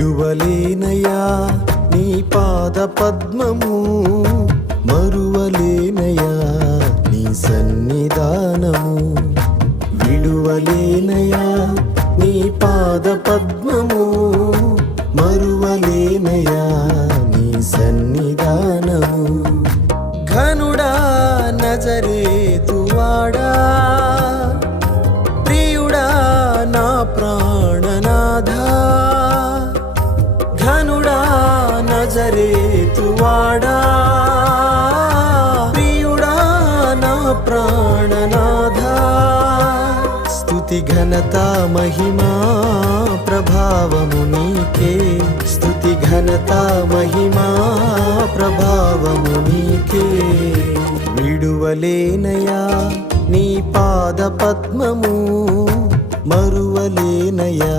విడువలేనయా నీ పాద పద్మము, మరువలేనయా నీ సన్నిధానము. విడువలేనయా నీ పాద పద్మము, మరువలేనయా నీ సన్నిధానము. ఘనుడా నజరేతువాడా, ప్రియుడా నా ప్రాణనాథా. ఘనుడా నజరేతువాడా, ప్రియుడా నా ప్రాణనాథా. స్తుతి ఘనత మహిమా ప్రభావము నీకే, స్తుతి ఘనత మహిమా ప్రభావము నీకే. విడువలేనయా నీ పాద పద్మము, మరువలేనయా